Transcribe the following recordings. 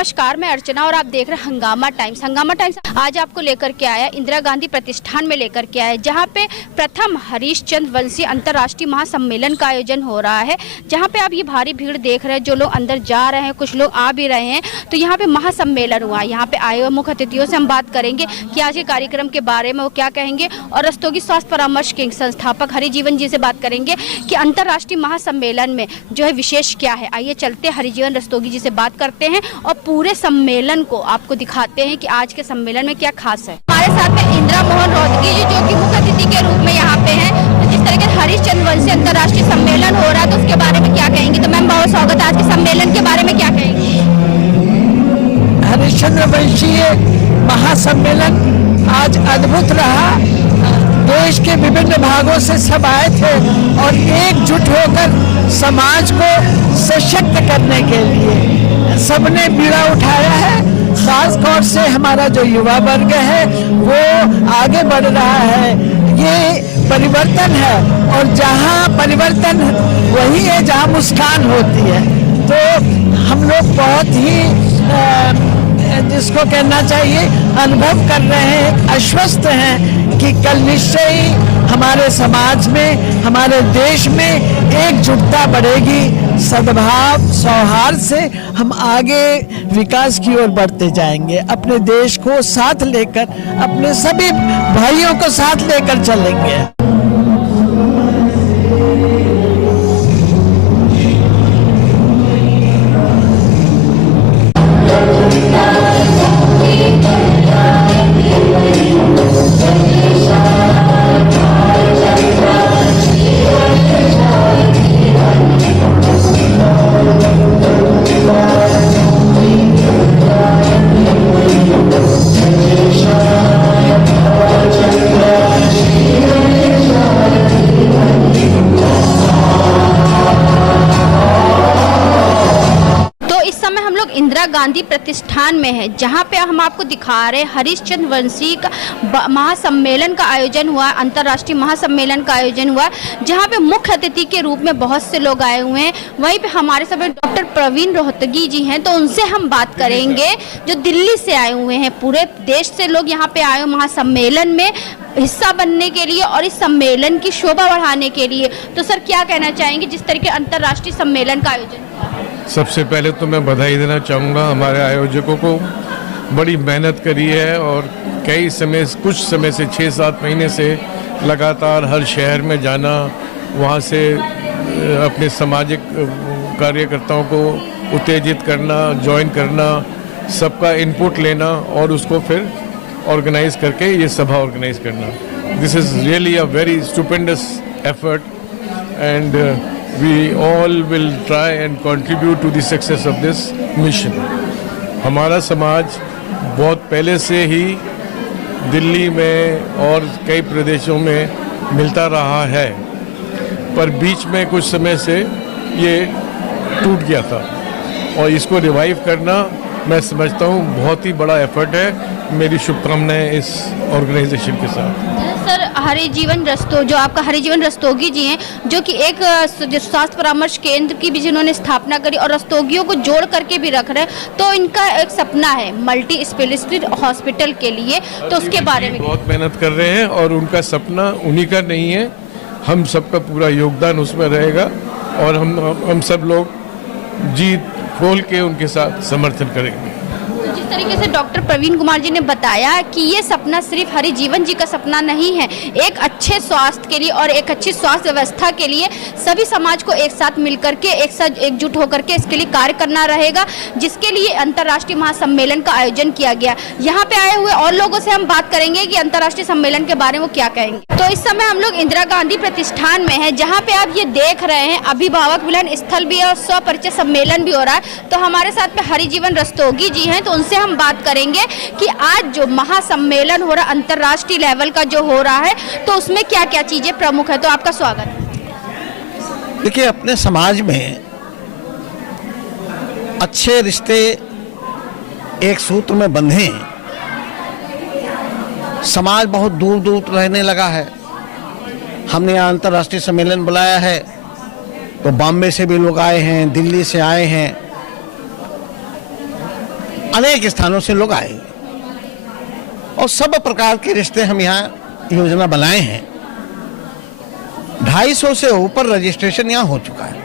नमस्कार, मैं अर्चना और आप देख रहे हैं हंगामा टाइम्स। हंगामा टाइम्स आज आपको लेकर के आया इंदिरा गांधी प्रतिष्ठान में लेकर के आया, जहां पे प्रथम हरीशचंद्र वंशी अंतर्राष्ट्रीय महासम्मेलन का आयोजन हो रहा है। जहां पे आप ये भारी भीड़ देख रहे हैं, जो लोग अंदर जा रहे हैं, कुछ लोग आ भी रहे हैं। तो यहाँ पे महासम्मेलन हुआ। यहाँ पे आए हुए मुख्य अतिथियों से हम बात करेंगे कि आज के कार्यक्रम के बारे में वो क्या कहेंगे, और रस्तोगी स्वास्थ्य परामर्श के संस्थापक हरिजीवन जी से बात करेंगे कि अंतर्राष्ट्रीय महासम्मेलन में जो है विशेष क्या है। आइए चलते हरिजीवन रस्तोगी जी से बात करते हैं और पूरे सम्मेलन को आपको दिखाते हैं कि आज के सम्मेलन में क्या खास है। हमारे साथ में इंदिरा मोहन रोहतगी जी, जो कि मुख्य अतिथि के रूप में यहाँ पे हैं। तो जिस तरीके से हरीशचंद्र वंशी अंतर्राष्ट्रीय सम्मेलन हो रहा है, तो उसके बारे में क्या कहेंगे। तो मैम बहुत स्वागत है। आज के सम्मेलन के बारे में क्या कहेंगे। हरीशचंद्र वंशी महासम्मेलन आज अद्भुत रहा। देश के विभिन्न भागों से सब आए थे और एकजुट होकर समाज को सशक्त करने के लिए सबने बीड़ा उठाया है। खास तौर से हमारा जो युवा वर्ग है वो आगे बढ़ रहा है। ये परिवर्तन है और जहाँ परिवर्तन वही है जहाँ मुस्कान होती है। तो हम लोग बहुत ही जिसको कहना चाहिए अनुभव कर रहे हैं, आश्वस्त हैं कि कल निश्चय ही हमारे समाज में, हमारे देश में एकजुटता बढ़ेगी। सद्भाव सौहार्द से हम आगे विकास की ओर बढ़ते जाएंगे। अपने देश को साथ लेकर, अपने सभी भाइयों को साथ लेकर चलेंगे। इंदिरा गांधी प्रतिष्ठान में है, जहां पे हम आपको दिखा रहे हैं हरीशचंद्र वंशी का महासम्मेलन का आयोजन हुआ, अंतर्राष्ट्रीय महासम्मेलन का आयोजन हुआ, जहां पे मुख्य अतिथि के रूप में बहुत से लोग आए हुए हैं। वहीं पे हमारे साथ डॉक्टर प्रवीण रोहतगी जी हैं, तो उनसे हम बात करेंगे, जो दिल्ली से आए हुए हैं। पूरे देश से लोग यहाँ पे आए हुए महासम्मेलन में हिस्सा बनने के लिए और इस सम्मेलन की शोभा बढ़ाने के लिए। तो सर क्या कहना चाहेंगे जिस तरीके अंतर्राष्ट्रीय सम्मेलन का आयोजन हुआ। सबसे पहले तो मैं बधाई देना चाहूँगा हमारे आयोजकों को। बड़ी मेहनत करी है और कुछ समय से 6-7 महीने से लगातार हर शहर में जाना, वहाँ से अपने सामाजिक कार्यकर्ताओं को उत्तेजित करना, ज्वाइन करना, सबका इनपुट लेना और उसको फिर ऑर्गेनाइज करके ये सभा ऑर्गेनाइज करना। This is really a very stupendous effort and we all will try and contribute to the success of this mission. हमारा समाज बहुत पहले से ही दिल्ली में और कई प्रदेशों में मिलता रहा है, पर बीच में कुछ समय से ये टूट गया था और इसको रिवाइव करना मैं समझता हूँ बहुत ही बड़ा एफर्ट है। मेरी शुभकामनाएं इस ऑर्गेनाइजेशन के साथ। सर हरिजीवन जो आपका हरिजीवन रस्तोगी जी हैं, जो कि एक स्वास्थ्य परामर्श केंद्र की भी जिन्होंने स्थापना करी और रस्तोगियों को जोड़ करके भी रख रहे हैं, तो इनका एक सपना है मल्टी स्पेशलिस्ट हॉस्पिटल के लिए। तो उसके बारे में बहुत मेहनत कर रहे हैं और उनका सपना उन्हीं का नहीं है, हम सबका पूरा योगदान उसमें रहेगा और हम सब लोग जीत खोल के उनके साथ समर्थन करेंगे। जिस तरीके से डॉक्टर प्रवीण कुमार जी ने बताया कि ये सपना सिर्फ हरिजीवन जी का सपना नहीं है, एक अच्छे स्वास्थ्य के लिए और एक अच्छी स्वास्थ्य व्यवस्था के लिए सभी समाज को एक साथ मिलकर के एक साथ एकजुट होकर के इसके लिए कार्य करना रहेगा, जिसके लिए अंतर्राष्ट्रीय महासम्मेलन का आयोजन किया गया। यहाँ पे आए हुए और लोगों से हम बात करेंगे कि अंतर्राष्ट्रीय सम्मेलन के बारे में वो क्या कहेंगे। तो इस समय हम लोग इंदिरा गांधी प्रतिष्ठान में है, जहाँ पे आप ये देख रहे हैं अभिभावक मिलन स्थल भी है और स्वपरिचय सम्मेलन भी हो रहा है। तो हमारे साथ में हरिजीवन रस्तोगी जी हैं, तो उनसे हम बात करेंगे कि आज जो महासम्मेलन हो रहा है अंतर्राष्ट्रीय लेवल का जो हो रहा है, तो उसमें क्या क्या चीजें प्रमुख है। तो आपका स्वागत है। देखिए, अपने समाज में अच्छे रिश्ते एक सूत्र में बंधे, समाज बहुत दूर दूर रहने लगा है। हमने यहाँ अंतर्राष्ट्रीय सम्मेलन बुलाया है, तो बॉम्बे से भी लोग आए हैं, दिल्ली से आए हैं, अनेक स्थानों से लोग आए और सब प्रकार के रिश्ते हम यहाँ योजना बनाए हैं। 250 से ऊपर रजिस्ट्रेशन यहाँ हो चुका है।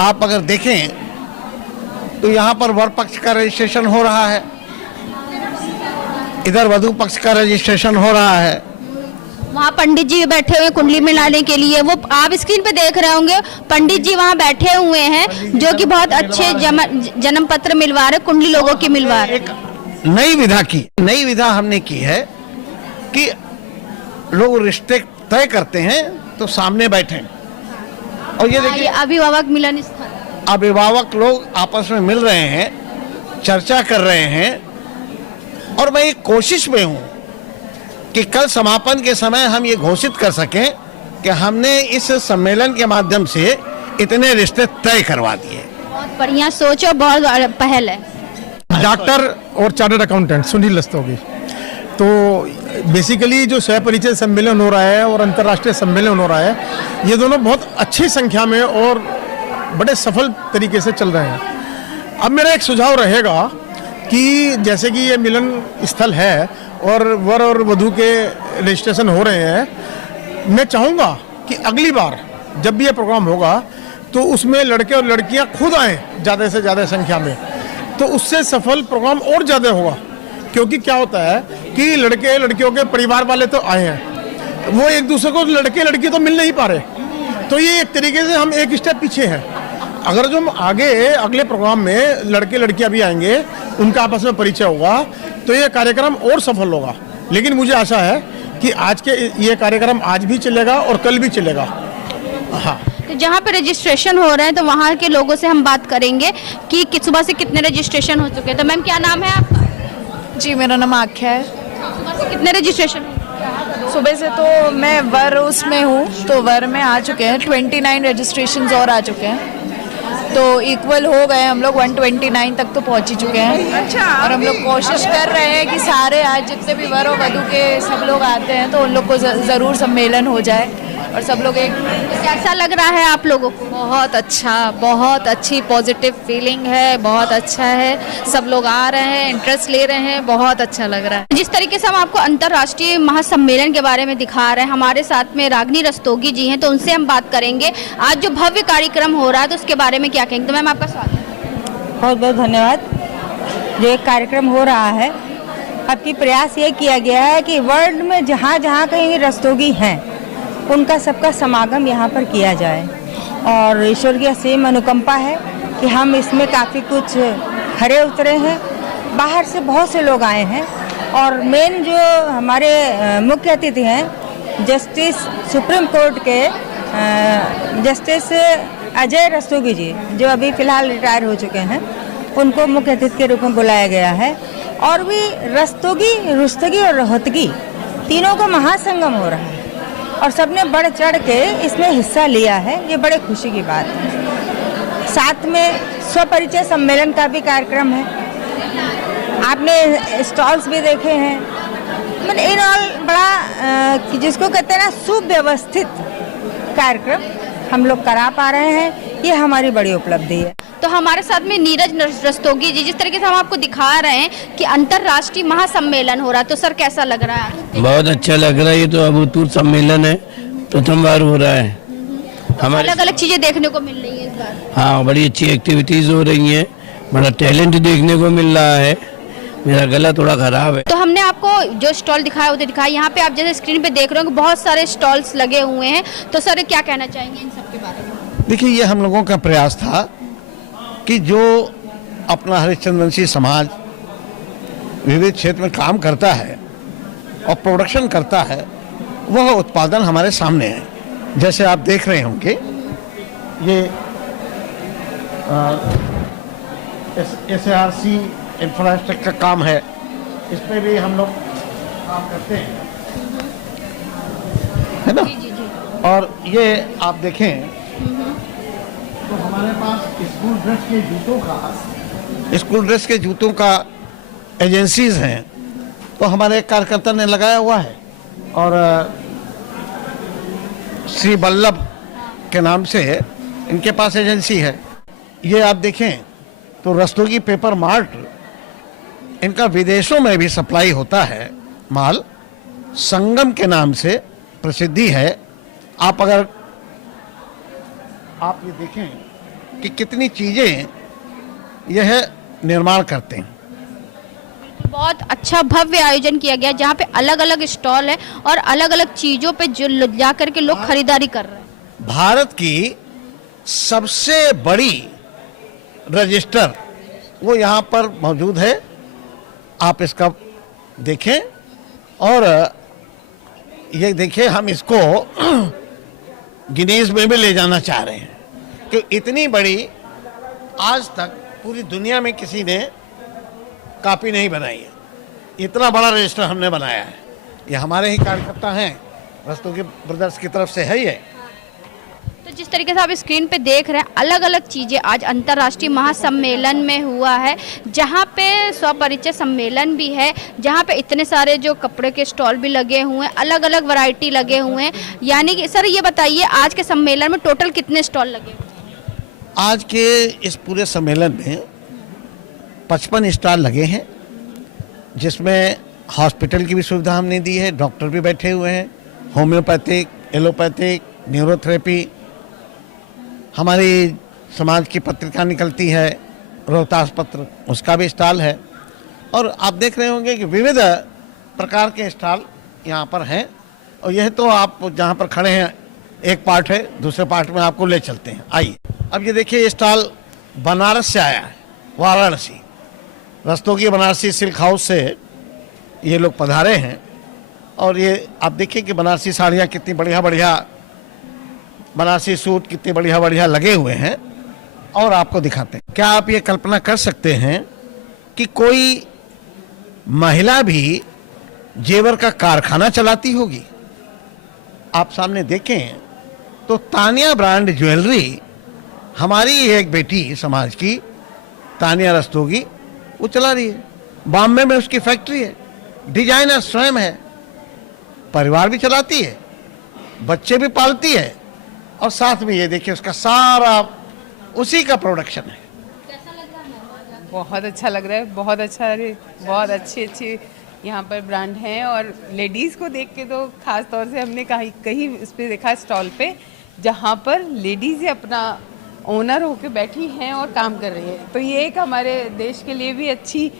आप अगर देखें तो यहाँ पर वर पक्ष का रजिस्ट्रेशन हो रहा है, इधर वधु पक्ष का रजिस्ट्रेशन हो रहा है। वहाँ पंडित जी बैठे हुए कुंडली मिलाने के लिए, वो आप स्क्रीन पे देख रहे होंगे, पंडित जी वहाँ बैठे हुए हैं जो कि बहुत अच्छे जन्म पत्र मिलवा रहे, कुंडली लोगों की मिलवा रहे। एक नई विधा हमने की है कि लोग रिश्ते तय करते हैं तो सामने बैठे और ये देखिए अभिभावक मिलन स्थल, अभिभावक लोग आपस में मिल रहे हैं, चर्चा कर रहे हैं और मैं एक कोशिश में हूं कि कल समापन के समय हम ये घोषित कर सकें कि हमने इस सम्मेलन के माध्यम से इतने रिश्ते तय करवा दिए। बहुत बढ़िया सोच और बहुत पहल है। डॉक्टर और चार्टर्ड अकाउंटेंट सुनील रस्तोगी। तो बेसिकली जो सह परिचय सम्मेलन हो रहा है और अंतर्राष्ट्रीय सम्मेलन हो रहा है, ये दोनों बहुत अच्छी संख्या में और बड़े सफल तरीके से चल रहे हैं। अब मेरा एक सुझाव रहेगा कि जैसे कि ये मिलन स्थल है और वर और वधू के रजिस्ट्रेशन हो रहे हैं, मैं चाहूँगा कि अगली बार जब भी ये प्रोग्राम होगा तो उसमें लड़के और लड़कियाँ खुद आएँ ज़्यादा से ज़्यादा संख्या में, तो उससे सफल प्रोग्राम और ज़्यादा होगा। क्योंकि क्या होता है कि लड़के लड़कियों के परिवार वाले तो आए हैं, वो एक दूसरे को लड़के लड़की तो मिल नहीं पा रहे, तो ये एक तरीके से हम एक स्टेप पीछे हैं। अगर जो हम आगे अगले प्रोग्राम में लड़के लड़कियां भी आएंगे, उनका आपस में परिचय होगा, तो ये कार्यक्रम और सफल होगा। लेकिन मुझे आशा है कि आज के ये कार्यक्रम आज भी चलेगा और कल भी चलेगा। हाँ, तो जहाँ पे रजिस्ट्रेशन हो रहे हैं तो वहाँ के लोगों से हम बात करेंगे कि सुबह से कितने रजिस्ट्रेशन हो चुके हैं। तो मैम क्या नाम है आपका? जी, मेरा नाम आख्या है। सुबह से कितने रजिस्ट्रेशन? सुबह से तो मैं वर उसमें हूँ, तो वर में आ चुके हैं 29 रजिस्ट्रेशंस और आ चुके हैं, तो इक्वल हो गए हम लोग 129 तक तो पहुँच ही चुके हैं। अच्छा, और हम लोग कोशिश कर रहे हैं कि सारे आज जितने भी वर और वधू के सब लोग आते हैं तो उन लोग को ज़रूर सम्मेलन हो जाए और सब लोग एक। कैसा लग रहा है आप लोगों को? बहुत अच्छा, बहुत अच्छी पॉजिटिव फीलिंग है, बहुत अच्छा है, सब लोग आ रहे हैं, इंटरेस्ट ले रहे हैं, बहुत अच्छा लग रहा है। जिस तरीके से हम आपको अंतर्राष्ट्रीय महासम्मेलन के बारे में दिखा रहे हैं, हमारे साथ में रागिनी रस्तोगी जी हैं, तो उनसे हम बात करेंगे आज जो भव्य कार्यक्रम हो रहा है तो उसके बारे में क्या कहेंगे। तो मैम आपका स्वागत है। बहुत बहुत धन्यवाद। जो एक कार्यक्रम हो रहा है, आपकी प्रयास ये किया गया है कि वर्ल्ड में जहाँ जहाँ कहीं रस्तोगी हैं उनका सबका समागम यहाँ पर किया जाए, और ईश्वर की असीम अनुकंपा है कि हम इसमें काफ़ी कुछ खरे उतरे हैं। बाहर से बहुत से लोग आए हैं और मेन जो हमारे मुख्य अतिथि हैं, जस्टिस सुप्रीम कोर्ट के जस्टिस अजय रस्तोगी जी, जो अभी फ़िलहाल रिटायर हो चुके हैं, उनको मुख्य अतिथि के रूप में बुलाया गया है। और भी रस्तोगी, रुस्तगी और रोहतगी तीनों का महासंगम हो रहा है और सबने बढ़ चढ़ के इसमें हिस्सा लिया है, ये बड़े खुशी की बात है। साथ में स्वपरिचय सम्मेलन का भी कार्यक्रम है, आपने स्टॉल्स भी देखे हैं, मतलब इन ऑल बड़ा जिसको कहते हैं ना सुव्यवस्थित कार्यक्रम हम लोग करा पा रहे हैं, ये हमारी बड़ी उपलब्धि है। तो हमारे साथ में नीरज रस्तोगी जी, जिस तरीके से हम आपको दिखा रहे हैं कि अंतर्राष्ट्रीय महासम्मेलन हो रहा है, तो सर कैसा लग रहा है? बहुत अच्छा लग रहा है। ये तो अभूतपूर्व सम्मेलन है, प्रथम बार हो रहा है। हमारे अलग अलग चीजें देखने को मिल रही है इस बार। हाँ, बड़ी अच्छी एक्टिविटीज हो रही हैं, बड़ा टैलेंट देखने को मिल रहा है। मेरा गला थोड़ा खराब है। तो हमने आपको जो स्टॉल दिखाया वो दिखाया, यहाँ पे आप जैसे स्क्रीन पे देख रहे हो बहुत सारे स्टॉल्स लगे हुए हैं, तो सर क्या कहना चाहेंगे इन सब के बारे में? देखिए, ये हम लोगों का प्रयास था कि जो अपना हरिश्चंद्रवंशी समाज विविध क्षेत्र में काम करता है और प्रोडक्शन करता है, वह उत्पादन हमारे सामने है। जैसे आप देख रहे होंगे, ये SARC इंफ्रास्ट्रक्चर का काम है, इस पे भी हम लोग काम करते हैं, है ना? और ये आप देखें तो हमारे पास स्कूल ड्रेस के जूतों का एजेंसीज हैं, तो हमारे एक कार्यकर्ता ने लगाया हुआ है, और श्री वल्लभ के नाम से इनके पास एजेंसी है। ये आप देखें तो रस्तोगी पेपर मार्ट इनका विदेशों में भी सप्लाई होता है माल, संगम के नाम से प्रसिद्धि है। आप अगर आप ये देखें कि कितनी चीज़ें यह निर्माण करते हैं। बहुत अच्छा भव्य आयोजन किया गया जहाँ पे अलग अलग स्टॉल है और अलग अलग चीजों पे जो जा करके लोग खरीदारी कर रहे हैं। भारत की सबसे बड़ी रजिस्टर वो यहाँ पर मौजूद है, आप इसका देखें। और ये देखिए, हम इसको गिनीज में भी ले जाना चाह रहे हैं कि इतनी बड़ी आज तक पूरी दुनिया में किसी ने कॉपी नहीं बनाई है। इतना बड़ा रजिस्टर हमने बनाया है। ये हमारे ही कार्यकर्ता हैं, रस्तोगी ब्रदर्स की तरफ से है ये। तो जिस तरीके से आप स्क्रीन पे देख रहे हैं, अलग अलग चीज़ें आज अंतर्राष्ट्रीय महासम्मेलन में हुआ है, जहाँ पे स्वपरिचय सम्मेलन भी है, जहाँ पे इतने सारे जो कपड़े के स्टॉल भी लगे हुए हैं, अलग अलग वैरायटी लगे हुए हैं। यानी कि सर ये बताइए, आज के सम्मेलन में टोटल कितने स्टॉल लगे? आज के इस पूरे सम्मेलन में 55 स्टॉल लगे हैं, जिसमें हॉस्पिटल की भी सुविधा हमने दी है, डॉक्टर भी बैठे हुए हैं, होम्योपैथिक, एलोपैथिक, न्यूरोथेरेपी। हमारी समाज की पत्रिका निकलती है रोहतास पत्र, उसका भी स्टॉल है। और आप देख रहे होंगे कि विविध प्रकार के स्टॉल यहाँ पर हैं। और यह तो आप जहाँ पर खड़े हैं एक पार्ट है, दूसरे पार्ट में आपको ले चलते हैं, आइए। अब ये देखिए, ये स्टॉल बनारस से आया है, वाराणसी। रस्तोगी बनारसी सिल्क हाउस से ये लोग पधारे हैं। और ये आप देखिए कि बनारसी साड़ियाँ कितनी बढ़िया बढ़िया, बनारसी सूट कितने बढ़िया बढ़िया लगे हुए हैं। और आपको दिखाते हैं। क्या आप ये कल्पना कर सकते हैं कि कोई महिला भी जेवर का कारखाना चलाती होगी? आप सामने देखें तो तानिया ब्रांड ज्वेलरी, हमारी एक बेटी समाज की तानिया रस्तोगी, वो चला रही है। बॉम्बे में उसकी फैक्ट्री है, डिजाइनर स्वयं है, परिवार भी चलाती है, बच्चे भी पालती है, और साथ में ये देखिए उसका सारा उसी का प्रोडक्शन है। बहुत अच्छा लग रहा है, बहुत अच्छा। अरे बहुत अच्छी यहाँ पर ब्रांड हैं। और लेडीज़ को देख के तो ख़ास तौर से हमने कहीं इस पर देखा स्टॉल पे, जहाँ पर लेडीज़ अपना ओनर होके बैठी हैं और काम कर रही हैं। तो ये एक हमारे देश के लिए भी अच्छी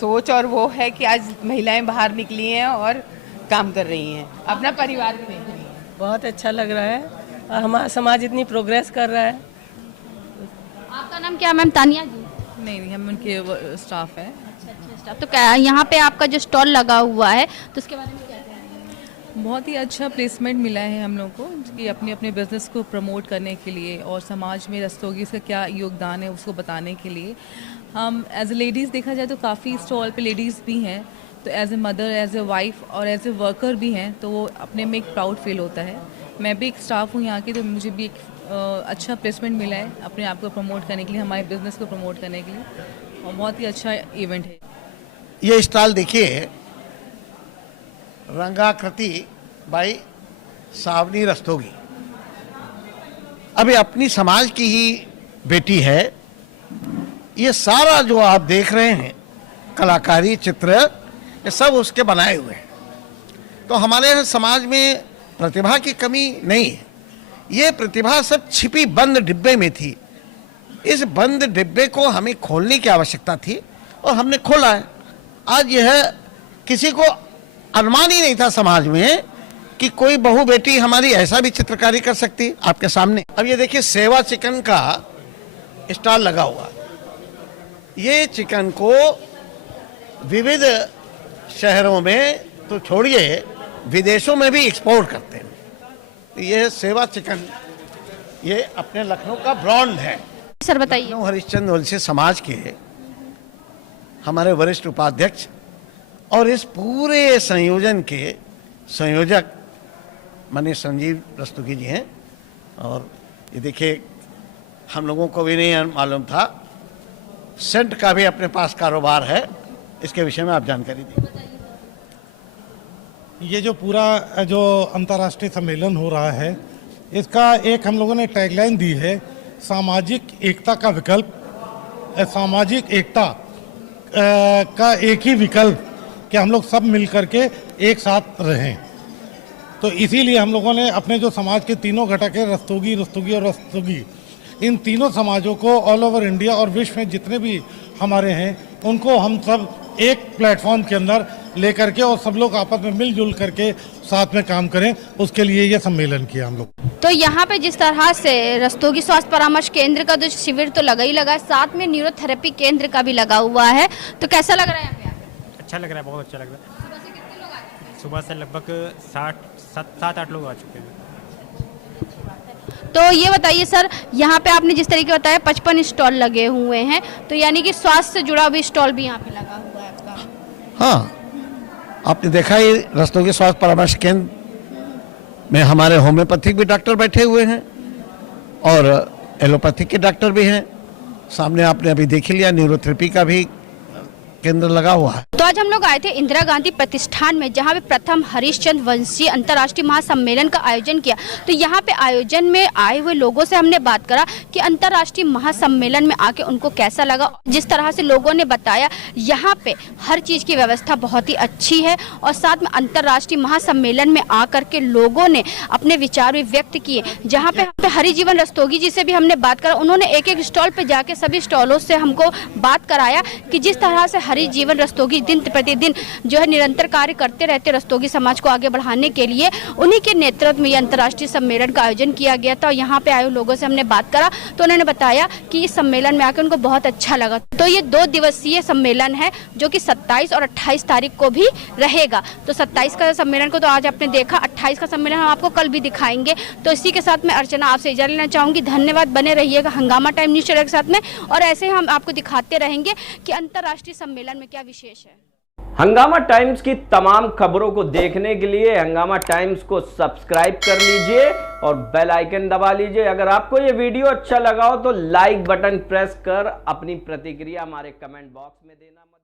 सोच और वो है कि आज महिलाएं बाहर निकली हैं और काम कर रही हैं, अपना परिवार भी देख रही हैं। बहुत अच्छा लग रहा है और हमारा समाज इतनी प्रोग्रेस कर रहा है। आपका नाम क्या मैम? तानिया जी? नहीं, हम उनके स्टाफ हैं। अच्छा स्टाफ। तो क्या यहाँ पे आपका जो स्टॉल लगा हुआ है, तो उसके बारे में क्या कहेंगे? बहुत ही अच्छा प्लेसमेंट मिला है हम लोग को कि अपने अपने बिजनेस को प्रमोट करने के लिए और समाज में रस्तोगी का क्या योगदान है उसको बताने के लिए। हम एज ए लेडीज़ देखा जाए तो काफ़ी स्टॉल पे लेडीज़ भी हैं, तो as a mother, as a wife और एज ए वर्कर भी हैं, तो वो अपने में एक प्राउड फील होता है। मैं भी एक स्टाफ हूँ यहाँ की, तो मुझे भी एक अच्छा प्लेसमेंट मिला है अपने आप को प्रमोट करने के लिए, हमारे बिजनेस को प्रमोट करने के लिए, और बहुत ही अच्छा इवेंट है। ये स्टॉल देखिए, रंगाकृति बाई सावनी रस्तोगी, अभी अपनी समाज की ही बेटी है। ये सारा जो आप देख रहे हैं कलाकारी, चित्र, ये सब उसके बनाए हुए हैं। तो हमारे समाज में प्रतिभा की कमी नहीं है, ये प्रतिभा सब छिपी बंद डिब्बे में थी। इस बंद डिब्बे को हमें खोलने की आवश्यकता थी और हमने खोला है। आज यह किसी को अनुमान ही नहीं था समाज में कि कोई बहू बेटी हमारी ऐसा भी चित्रकारी कर सकती है आपके सामने। अब ये देखिए, सेवा चिकन का स्टॉल लगा हुआ। ये चिकन को विविध शहरों में तो छोड़िए, विदेशों में भी एक्सपोर्ट करते हैं। ये सेवा चिकन, ये अपने लखनऊ का ब्रांड है। सर बताइए। लखनऊ हरिश्चंद्र वंशी समाज के हमारे वरिष्ठ उपाध्यक्ष और इस पूरे संयोजन के संयोजक माननीय संजीव रस्तोगी जी हैं। और ये देखिए, हम लोगों को भी नहीं मालूम था, सेंट का भी अपने पास कारोबार है। इसके विषय में आप जानकारी दें। ये जो पूरा जो अंतर्राष्ट्रीय सम्मेलन हो रहा है, इसका एक हम लोगों ने टैगलाइन दी है, सामाजिक एकता का विकल्प। सामाजिक एकता का एक ही विकल्प कि हम लोग सब मिल करके एक साथ रहें। तो इसीलिए हम लोगों ने अपने जो समाज के तीनों घटक है, रस्तोगी, रस्तोगी और रस्तोगी, इन तीनों समाजों को ऑल ओवर इंडिया और विश्व में जितने भी हमारे हैं उनको हम सब एक प्लेटफॉर्म के अंदर लेकर के और सब लोग आपस में मिलजुल करके साथ में काम करें, उसके लिए ये सम्मेलन किया हम लोग। तो यहाँ पे जिस तरह से रस्तोगी स्वास्थ्य परामर्श केंद्र का जो शिविर तो लगा ही लगा है, साथ में न्यूरोथेरेपी केंद्र का भी लगा हुआ है, तो कैसा लग रहा है यहाँ पे? अच्छा लग रहा है, बहुत अच्छा लग रहा है। सुबह से लगभग 7-8 लोग आ चुके हैं। तो ये बताइए सर, यहाँ पे आपने जिस तरीके बताया 55 स्टॉल लगे हुए हैं, तो यानी कि स्वास्थ्य से जुड़ा हुआ स्टॉल भी यहाँ पे लगा हुआ है आपका? हाँ, आपने देखा ही रस्तोगी स्वास्थ्य परामर्श केंद्र में हमारे होम्योपैथिक भी डॉक्टर बैठे हुए हैं और एलोपैथिक के डॉक्टर भी हैं। सामने आपने अभी देख लिया न्यूरोथेरेपी का भी केंद्र लगा हुआ है। तो आज हम लोग आए थे इंदिरा गांधी प्रतिष्ठान में, जहां पे प्रथम हरीशचंद्र वंशी अंतर्राष्ट्रीय महासम्मेलन का आयोजन किया। तो यहां पे आयोजन में आए हुए लोगों से हमने बात करा कि अंतर्राष्ट्रीय महासम्मेलन में आके उनको कैसा लगा। जिस तरह से लोगों ने बताया, यहाँ पे हर चीज की व्यवस्था बहुत ही अच्छी है और साथ में अंतर्राष्ट्रीय महासम्मेलन में आकर के लोगों ने अपने विचार भी व्यक्त किए। जहाँ पे हरिजीवन रस्तोगी जी से भी हमने बात करा, उन्होंने एक एक स्टॉल पे जाके सभी स्टॉलों से हमको बात कराया कि जिस तरह से हरिजीवन रस्तोगी दिन प्रतिदिन जो है निरंतर कार्य करते रहते रस्तोगी समाज को आगे बढ़ाने के लिए, उन्हीं के नेतृत्व में ये अंतर्राष्ट्रीय सम्मेलन का आयोजन किया गया था। और यहाँ पे आए लोगों से हमने बात करा तो उन्होंने बताया कि इस सम्मेलन में आकर उनको बहुत अच्छा लगा। तो ये 2 दिवसीय सम्मेलन है जो कि 27 और 28 तारीख को भी रहेगा। तो 27 का सम्मेलन को तो आज आपने देखा, 28 का सम्मेलन हम आपको कल भी दिखाएंगे। तो इसी के साथ मैं अर्चना आपसे इजाजत लेना चाहूंगी। धन्यवाद, बने रहिएगा हंगामा टाइम न्यूज़ चैनल के साथ में, और ऐसे हम आपको दिखाते रहेंगे कि अंतर्राष्ट्रीय सम्मेलन में क्या विशेष है। हंगामा टाइम्स की तमाम खबरों को देखने के लिए हंगामा टाइम्स को सब्सक्राइब कर लीजिए और बेल आइकन दबा लीजिए। अगर आपको ये वीडियो अच्छा लगा हो तो लाइक बटन प्रेस कर अपनी प्रतिक्रिया हमारे कमेंट बॉक्स में देना मत